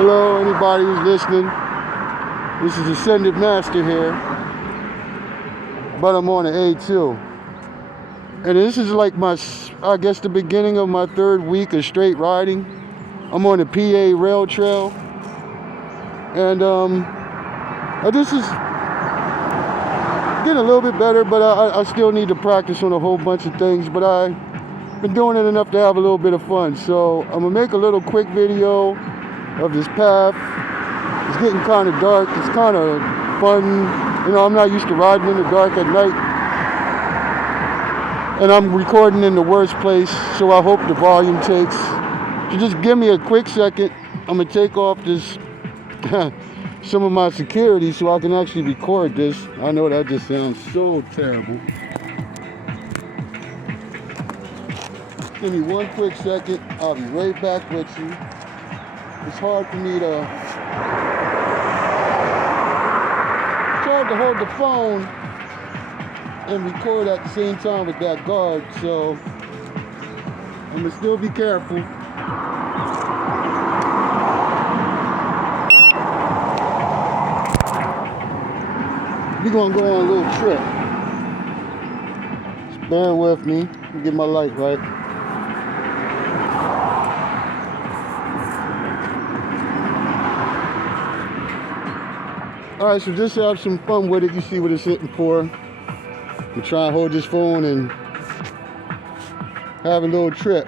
Hello, anybody who's listening. This is Ascended Master here, but I'm on the A2. And this is like I guess the beginning of my third week of straight riding. I'm on the PA Rail Trail. And this is getting a little bit better, but I still need to practice on a whole bunch of things. But I've been doing it enough to have a little bit of fun. So I'm gonna make a little quick video of this path. It's getting kind of dark. It's kind of fun. You know, I'm not used to riding in the dark at night. And I'm recording in the worst place, so I hope the volume takes. So just give me a quick second. I'm gonna take off this some of my security so I can actually record this. I know that just sounds so terrible. Give me one quick second. I'll be right back with you. It's hard for me to hold the phone and record at the same time with that guard, so I'm gonna still be careful. We're gonna go on a little trip. Just bear with me. Let me get my light right. Alright, so just have some fun with it. You see what it's hitting for. I'm trying to hold this phone and have a little trip.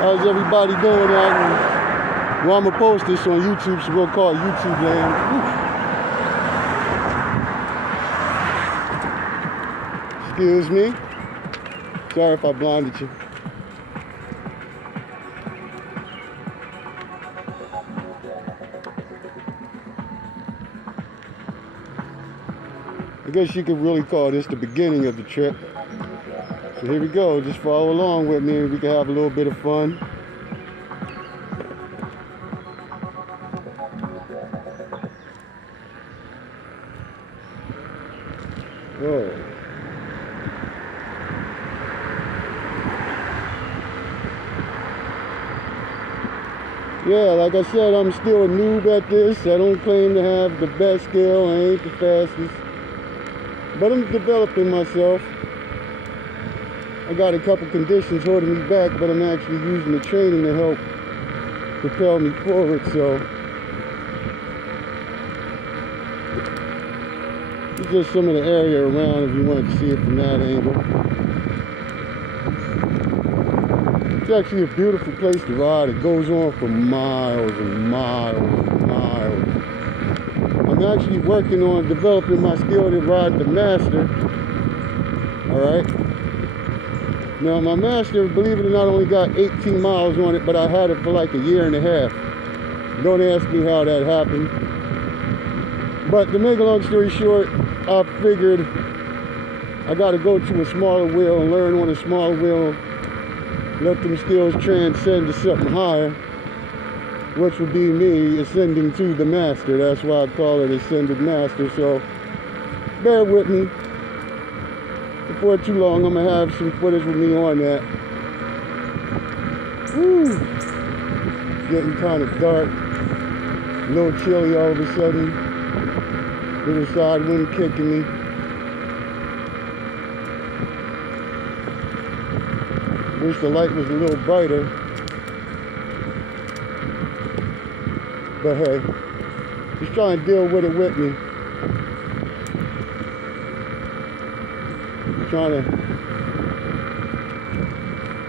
How's everybody doing out? Well, I'm gonna post this on YouTube, so we'll call it YouTube land. Excuse me. Sorry if I blinded you. I guess you could really call this the beginning of the trip. So here we go. Just follow along with me and we can have a little bit of fun. Oh. Yeah, like I said, I'm still a noob at this. I don't claim to have the best skill. I ain't the fastest. But I'm developing myself. I got a couple conditions holding me back, but I'm actually using the training to help propel me forward, so. It's just some of the area around if you wanted to see it from that angle. It's actually a beautiful place to ride. It goes on for miles and miles and miles. I'm actually working on developing my skill to ride the Master. Alright. Now my Master, believe it or not, only got 18 miles on it, but I had it for like a year and a half. Don't ask me how that happened. But to make a long story short, I figured I gotta go to a smaller wheel and learn on a smaller wheel. Let them skills transcend to something higher, which would be me ascending to the Master. That's why I call it Ascended Master. So bear with me. Before too long, I'm gonna have some footage with me on that. Woo! It's getting kind of dark, a little chilly all of a sudden. Little side wind kicking me. Wish the light was a little brighter. But hey, just try and deal with it with me. Trying to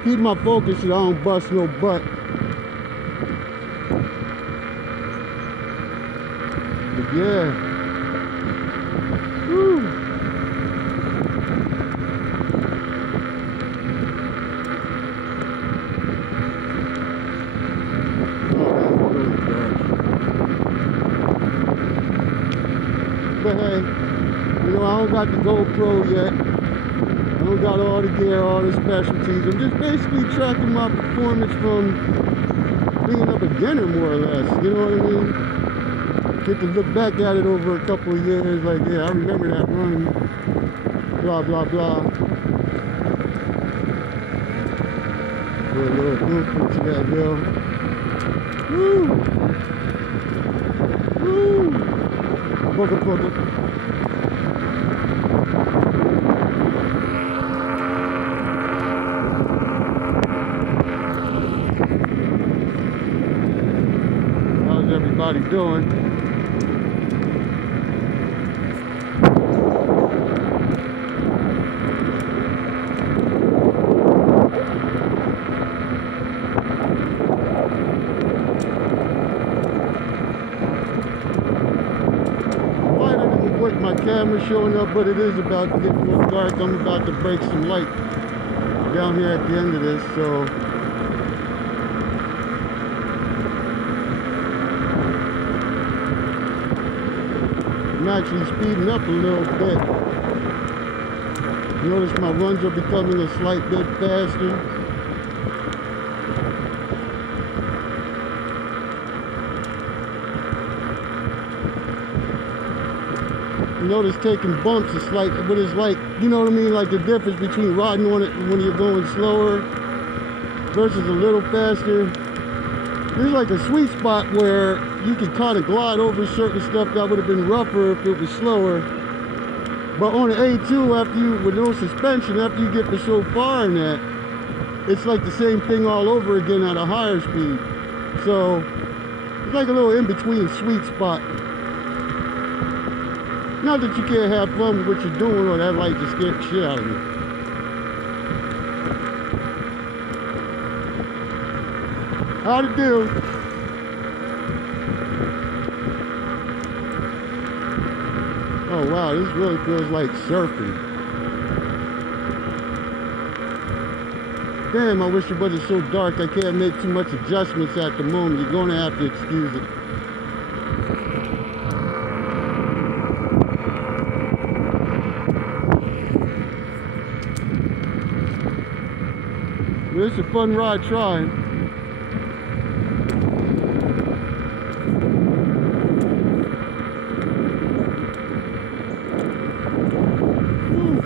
keep my focus so I don't bust no butt. But yeah. Woo. But hey, you know, I don't got the GoPro yet. I don't got all the gear, all the specialties. I'm just basically tracking my performance from being a beginner, more or less. You know what I mean? get to look back at it over a couple of years, like, yeah, I remember that run, blah, blah, blah. Do a little oomph into that hill. Woo! Woo! Booga booga. How's everybody doing? My camera's showing up, but it is about to get more dark. I'm about to break some light down here at the end of this, so I'm actually speeding up a little bit. Notice my runs are becoming a slight bit faster. Notice taking bumps is like, but it's like, you know what I mean, like the difference between riding on it when you're going slower versus a little faster. There's like a sweet spot where you can kind of glide over certain stuff that would have been rougher if it was slower. But on the A2, after you, with no suspension, after you get to so far in that, it's like the same thing all over again at a higher speed. So it's like a little in-between sweet spot. Not that you can't have fun with what you're doing, or that light just scared the shit out of me. How'd it do? Oh wow, this really feels like surfing. Damn, I wish it wasn't so dark. I can't make too much adjustments at the moment. You're gonna have to excuse it. It's a fun ride trying. Woo.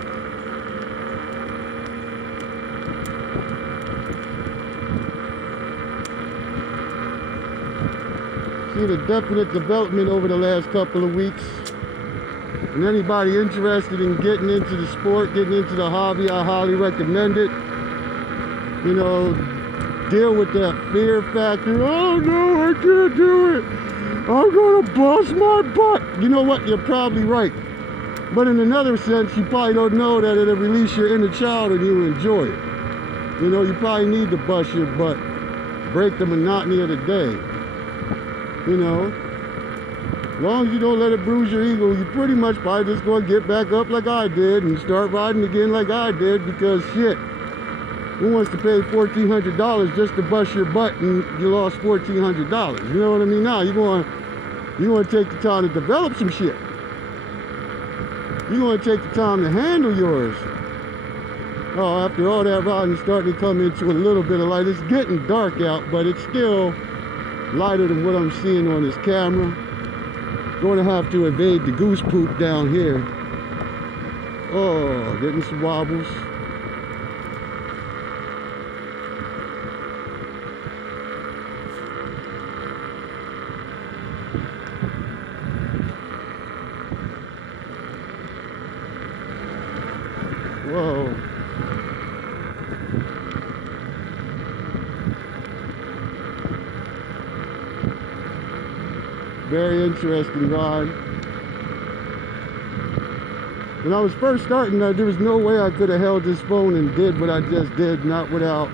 See the definite development over the last couple of weeks. And anybody interested in getting into the sport, getting into the hobby, I highly recommend it. You know, deal with that fear factor. Oh no, I can't do it. I'm gonna bust my butt. You know what? You're probably right. But in another sense, you probably don't know that it'll release your inner child and you enjoy it. You know, you probably need to bust your butt. Break the monotony of the day. You know, as long as you don't let it bruise your ego, you pretty much probably just gonna get back up like I did and start riding again like I did, because shit. Who wants to pay $1,400 just to bust your butt and you lost $1,400? You know what I mean? Now you're going to take the time to develop some shit. You're going to take the time to handle yours. Oh, after all that riding, it's starting to come into a little bit of light. It's getting dark out, but it's still lighter than what I'm seeing on this camera. Going to have to evade the goose poop down here. Oh, getting some wobbles. Whoa. Very interesting ride. When I was first starting, there was no way I could have held this phone and did what I just did, not without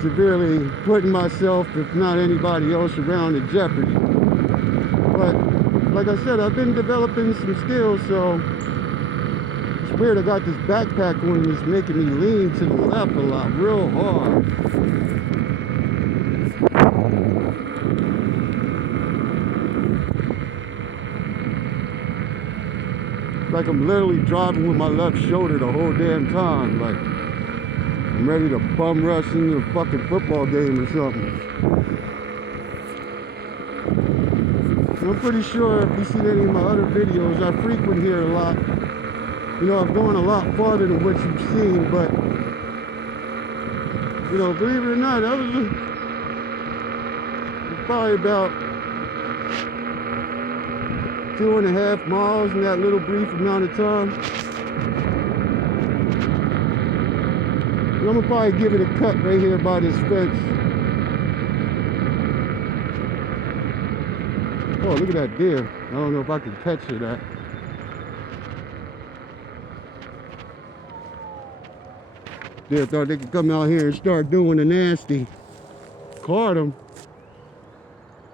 severely putting myself, if not anybody else around, in jeopardy. But like I said, I've been developing some skills, so it's weird. I got this backpack on and it's making me lean to the left a lot, real hard. Like I'm literally driving with my left shoulder the whole damn time. Like I'm ready to bum rush into a fucking football game or something. I'm pretty sure if you see any of my other videos, I frequent here a lot. You know, I'm going a lot farther than what you've seen, but, you know, believe it or not, that was probably about 2.5 miles in that little brief amount of time. And I'm gonna probably give it a cut right here by this fence. Oh, look at that deer. I don't know if I can catch her that. Deer thought they could come out here and start doing the nasty. Caught them.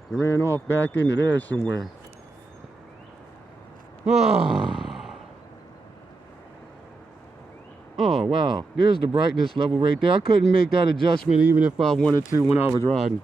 They ran off back into there somewhere. Oh, wow. There's the brightness level right there. I couldn't make that adjustment even if I wanted to when I was riding.